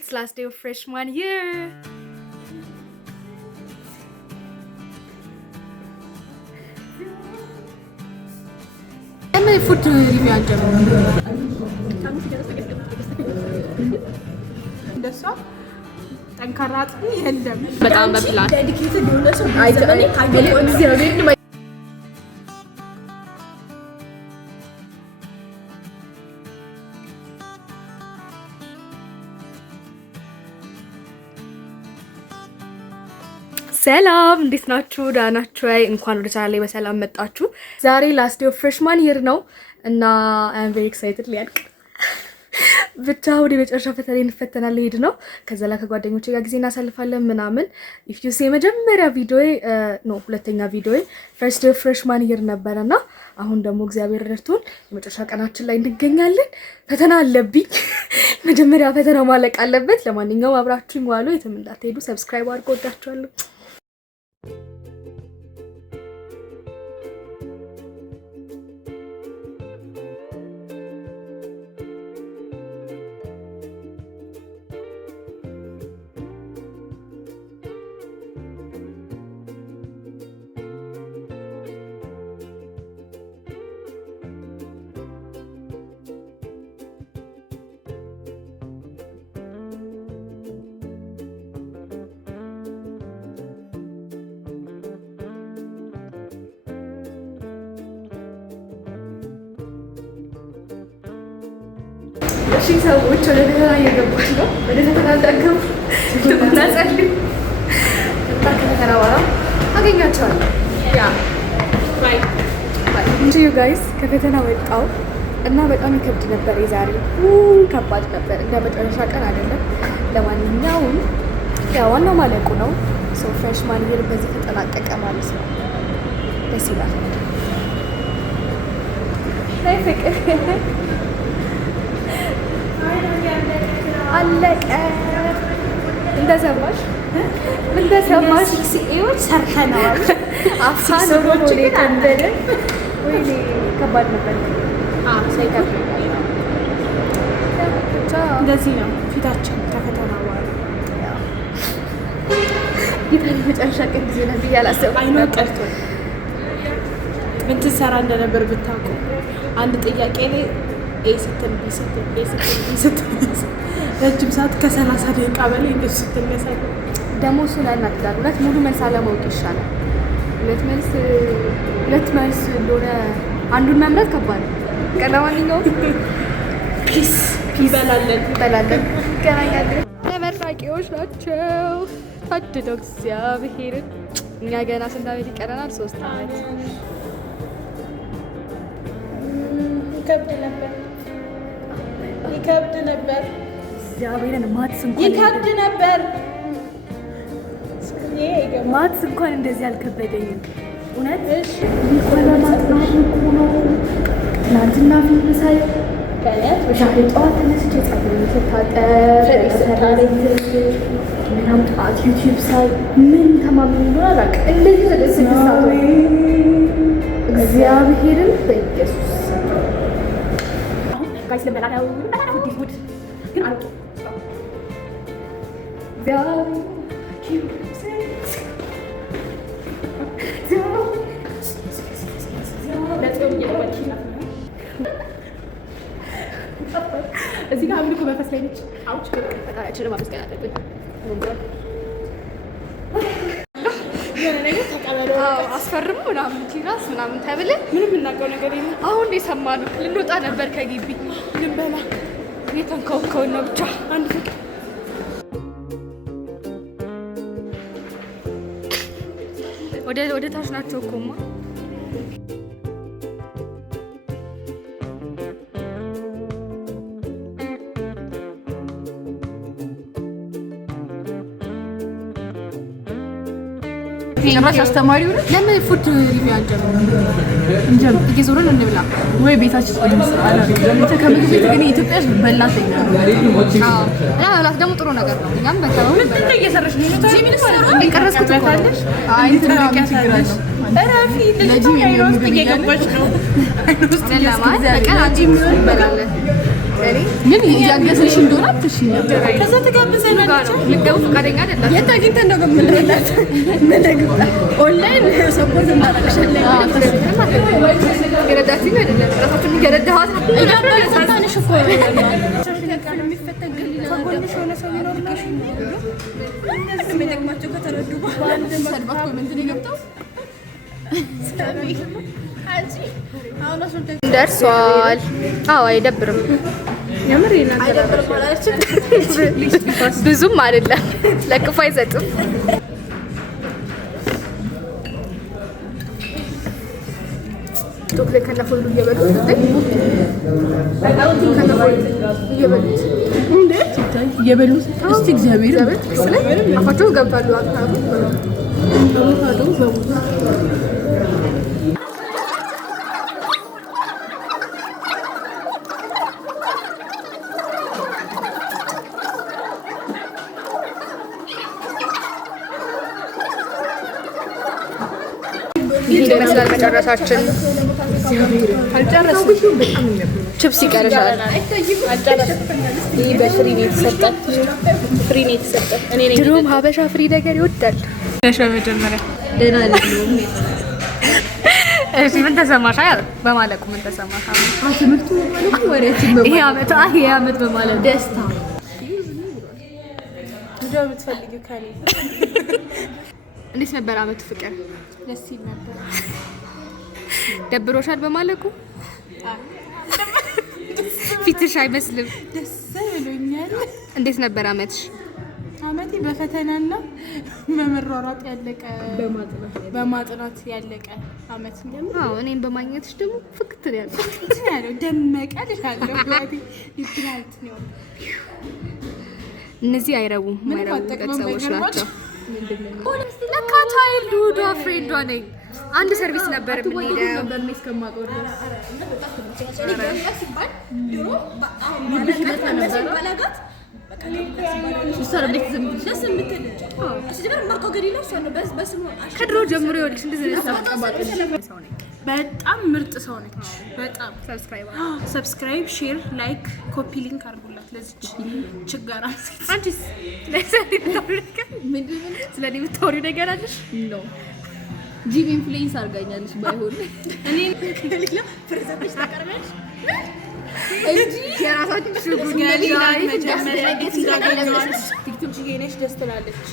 It's last day of freshman year. I'm a food review. ጠንካራት የለም በጣም በፕላን ዴዲኬትድ የሆነ ሰው አይዘበኔ ካገለ ሰላም እንዴት ናችሁ? ደህና ናችሁ? እንኳን ወደ ቻናሌ በሰላም መጣችሁ። ዛሬ ላስት ዴይ ኦፍ ፍሬሽማን ይር ነው እና አይ አም ቬሪ ኤክሳይትድ ሊያልቅ ብቻ ወደ መጨረሻ ፈተና እንፈተናለን ሄድ ነው። ከዛ ላይ ከጓደኞቼ ጋር ጊዜ እናሳልፋለን ምናምን። ኢፍ ዩ ሲ መጀመሪያ ቪዲዮዬ ሁለተኛ ቪዲዮዬ ፈርስት ዴይ ኦፍ ፍሬሽማን ይር ነበርና አሁን ደግሞ እግዚአብሔር ረድቶን የመጨረሻ ቀናችን ላይ እንገኛለን። ፈተና አለብኝ። መጀመሪያ ፈተና ማለቅ አለበት። ለማንኛውም አብራችሁኝ ዋሉ፣ የትም እንዳትሄዱ። ሰብስክራይብ አድርጉ። ወዳችኋለሁ። እሺ ሰዎች ወደ ፈተና እየገባች ነው። ወደ ፈተና እንዳትገቡ ትናጸልይ እና ከፈተና በኋላ አገኛቸዋለሁ። ያ ባይ ባይ ዩ ጋይስ። ከፈተና ወጣው እና በጣም ይከብድ ነበር። የዛሬ ከባድ ነበር። እንደ መጨረሻ ቀን አይደለም። ለማንኛውም ያ ዋናው ማለቁ ነው። ሶ ፍሬሽማን ይር በዚህ ተጠናቀቀ ማለት ነው። ደስ ይላል። ላይ ፍቅር አለቀ። እንደሰማሽ ሲኤዎች ሰርተናል። አፋኖሮች ግን አንደደ ወይ ከባድ ነበር። ሳይከብድ እንደዚህ ነው ፊታችን ከፈተና በኋላ ይታል። መጨረሻ ቀን ጊዜ ነው ብዬ አላሰብኩም። አይኖ ቀርቶ ምን ትሰራ እንደነበር ብታውቁ። አንድ ጥያቄ ላይ ኤ ስትል ቢ ስትል ረጅም ሰዓት ከ30 ደቂቃ በላይ እንደሱ ስትል ያሳይ። ደግሞ እሱ ላይ እናድጋለን። ሁለት ሙሉ መልስ አለማወቅ ይሻላል። ሁለት መልስ እንደሆነ አንዱን መምረጥ ከባድ ነው። ለማንኛውም ፒስ ይበላለን ይገናኛለን። ተመራቂዎች ናቸው። ታድለው እግዚአብሔርን። እኛ ገና ስንት ዓመት ይቀረናል? 3 ዓመት። ይከብድ ነበር። እግዚአብሔርን ማትስ እንኳን ይከብድ ነበር። ማትስ እንኳን እንደዚህ አልከበደኝም። እውነት እሺ ማጥናት ነው። ትናንትና ፊልም ሳይ ዛሬ ጠዋት ተነስቼ ጸጉሬን ስታጠብ ምናምን ጠዋት ዩቲዩብ ሳይ ምን ተማምን እንደሆነ አላውቅም። እንደዚህ 6 ሰዓት እግዚአብሔርን በኢየሱስ ጋይስ ለመላው ፉድ ግን አልጡ እዚህ ጋር አምልኮ መንፈስ ላይ ነች። አውጭ ፈጣሪያችንን ማመስገን አለብን። የሆነ ነገር ተቀበለው አስፈርሙ ምናምን ኪራስ ምናምን ተብለን ምንም የምናውቀው ነገር የለም። አሁን የሰማነው ልንወጣ ነበር ከግቢ ልንበላ የተንከውከውን ነው ብቻ አንድ ፍቅር ወደ ታች ናቸው እኮማ። ጭራሽ አስተማሪው ለምን ፉድ ሪቪው አንጀምር እየዞረን እንብላ ወይ ቤታችን ቆይ ከምግብ ቤት ግን ኢትዮጵያ በላተኛ ነው። እና መብላት ደግሞ ጥሩ ነገር ነው። እኛም በተባው ምን እየሰራሽ ነው? እንደቀረስኩት እኮ አይ ትልቅ ችግር አለው። እረፊ ልጅ ነው እየገባች ነው። ለማን በቀን አንዴ እንበላለን ምን ያገዘሽ እንደሆነ አትሽኝ ነበር። ከዛ ተጋብዘናል። ልገቡ ፈቃደኛ አይደለም። የት አግኝተን ነው የምንረዳት? ኦንላይን ሰፖርት እናደርግሻለን። የረዳችኝ አይደለም ራሳችን እየረዳኋት ነው። ታንሽ እኮ የሚፈተን ገሊና ከጎንሽ ሆነ ሰው ይኖርልሽ የሚጠቅማቸው ከተረዱ ሰድባት ኮሜንት ነው የገብተው ደርሷል። አዎ አይደብርም። የምር አይደብርም ማለት ብዙም አይደለም። ለክፉ አይሰጥም። ቶክሌ ከነፎሉ እየበሉት እየበሉት እስቲ እግዚአብሔር አፋቸው ገብታሉ። አቮካዶ በሙሉ ይሄ ይመስላል መጨረሻችን። አልጨረስም። ቺፕስ ይቀርሻል። ይሄ በፍሪ ነው የተሰጠን። ፍሪ ነው የተሰጠን። እኔ ነኝ ድሮም ሀበሻ ፍሪ ነገር ይወዳል። ነሽ በመጀመሪያ ደህና አይደለም። እሺ ምን ተሰማሽ? በማለቁ ምን ተሰማሽ? ትምህርቱ በማለቁ ወሬያችን በማለቁ ይሄ አመት በማለቁ ደስታ ምንድነው የምትፈልጊው ከኔ? እንዴት ነበር አመቱ? ፍቅር ደስ ይል ነበር። ደብሮሻል በማለቁ? ፊትሽ አይመስልም። ደስ ብሎኛል። እንዴት ነበር አመትሽ? አመቴ በፈተናና በመሯሯጥ ያለቀ በማጥናት ያለቀ አመት ነው። አዎ እኔን በማግኘትሽ ደግሞ ፍክት ያለው ደመቀ ልሻለሁ። ዲፕላይት ነው። እነዚህ አይረቡም። የማይረቡ ሰዎች ናቸው። ለካ ቻይልድ ሁዷ ፍሬንዷ ነኝ። አንድ ሰርቪስ ነበር የምንሄደው። ከድሮ ጀምሮ ይኸውልሽ እንደዚህ በጣም ምርጥ ሰው ነች። በጣም ሰብስክራይብ፣ ሼር፣ ላይክ፣ ኮፒ ሊንክ አድርጉላት ለዚች ችጋራ ሴት። አንቺስ ስለኔ የምታወሪው ነገር አለሽ? ነው ጂም ኢንፍሉዌንስ አድርጋኛለች። ባይሆን እኔ ከሌላ ፕሬዘንቴሽን ታቀርቢያለሽ እንጂ የራሳችን ሹጉን መጀመሪያ እንዴት እንዳገኘዋል ቲክቶክ ጂኔሽ ደስ ትላለች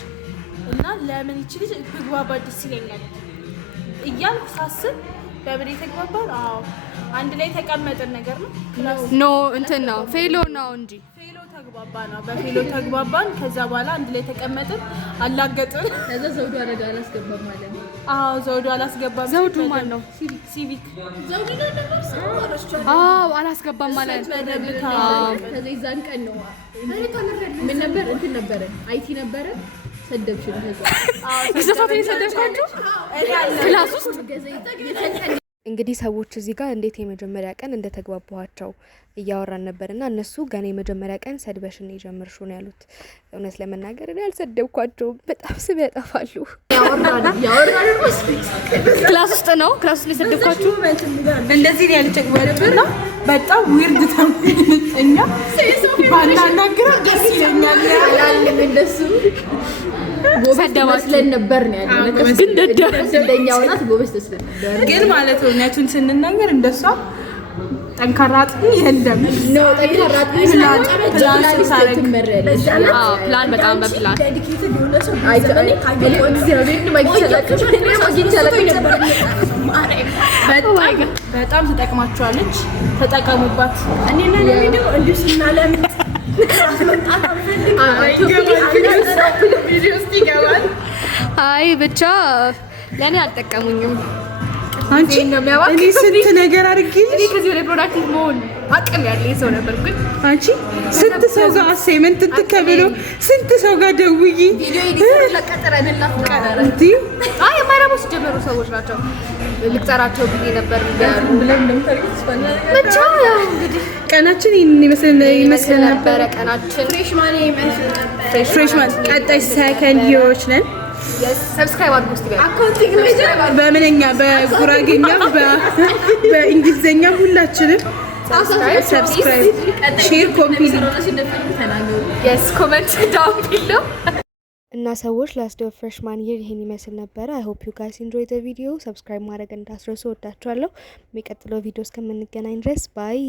እና ለምን ይቺ ልጅ ብግባባ ደስ ይለኛል እያልኩ ሳስብ ለምን የተግባባን? አዎ አንድ ላይ ተቀመጥን ነገር ነው። ኖ እንትን ነው ፌሎ ነው እንጂ ፌሎ ተግባባን። በፌሎ ተግባባን። ከዛ በኋላ አንድ ላይ ተቀመጥን፣ አላገጥን። ከዛ ዘውዱ አረጋ አላስገባም ማለት ነው። አዎ ዘውዱ አላስገባም። ዘውዱ ማን ነው? ሲቪክ ዘውዱ ነው ነበር ሰው አዎ አላስገባም ማለት መደብታ። ከዛ ይዛን ቀን ነው ምን ነበር እንትን ነበረ አይቲ ነበረ ሰደብሽን። ከዛ ይዘሳተኝ ሰደብኳችሁ ክላስ ውስጥ። እንግዲህ ሰዎች እዚህ ጋር እንዴት የመጀመሪያ ቀን እንደተግባባኋቸው እያወራን ነበርና እነሱ ገና የመጀመሪያ ቀን ሰድበሽን የጀመርሽው ነው ያሉት። እውነት ለመናገር እኔ አልሰደብኳቸውም። በጣም ስም ያጠፋሉ። ክላስ ውስጥ ነው የሰደብኳችሁ። እንደዚህ ያልተግባባና በጣም ዊርድ ተምኛ ባናናግራ ደስ ይለኛል ያለን እንደሱ ጎበዝ መስለን ነበር ነው ያለው። ግን ደደብ እንደኛው ናት። ጎበዝ ተስለን ነበር ግን ማለት ነው እውነቱን ስንናገር እንደሷ ጠንካራ አጥኚ የለም። ነው ጠንካራ አጥኚ ፕላን ትመረለች። ፕላን በጣም በፕላን በጣም ተጠቅማችኋለች። ተጠቀሙባት። እኔና ለሚዲዮ እንዲሁ ስናለምን አይ ብቻ ለእኔ አልጠቀሙኝም። አንቺ እኔ ስንት ነገር አድርጌልሽ እኔ ከዚህ ወደ ፕሮዳክቲቭ መሆን አቅም ያለኝ ሰው ነበር። ግን አንቺ ስንት ሰው ጋር አሳይመንት ተከብሎ ስንት ሰው ጋር ደውዬ አይ የማይረቡ ሲጀመሩ ሰዎች ናቸው። ልቅጠራቸው ብዬ ነበር ብቻ እንግዲህ ቀናችን ይመስል ነበረ። ቀናችን ፍሬሽማን ቀጣይ ሰከንድ ሂሮዎች ነን። ሰብስክራይብ አድርጉ እስቲ በምንኛ በጉራጌኛ በእንግሊዘኛ ሁላችንም ሰብስክራይብ፣ ሼር፣ ኮፒ የስ ኮመንት ዳውን ቢሎ እና ሰዎች ላስት ዴይ ኦፍ ፍሬሽማን ይር ይሄን ይመስል ነበረ። አይ ሆፕ ዩ ጋይስ ኢንጆይ ዘ ቪዲዮ። ሰብስክራይብ ማድረግ እንዳትረሱ። ወዳችኋለሁ። የሚቀጥለው ቪዲዮ እስከምንገናኝ ድረስ ባይ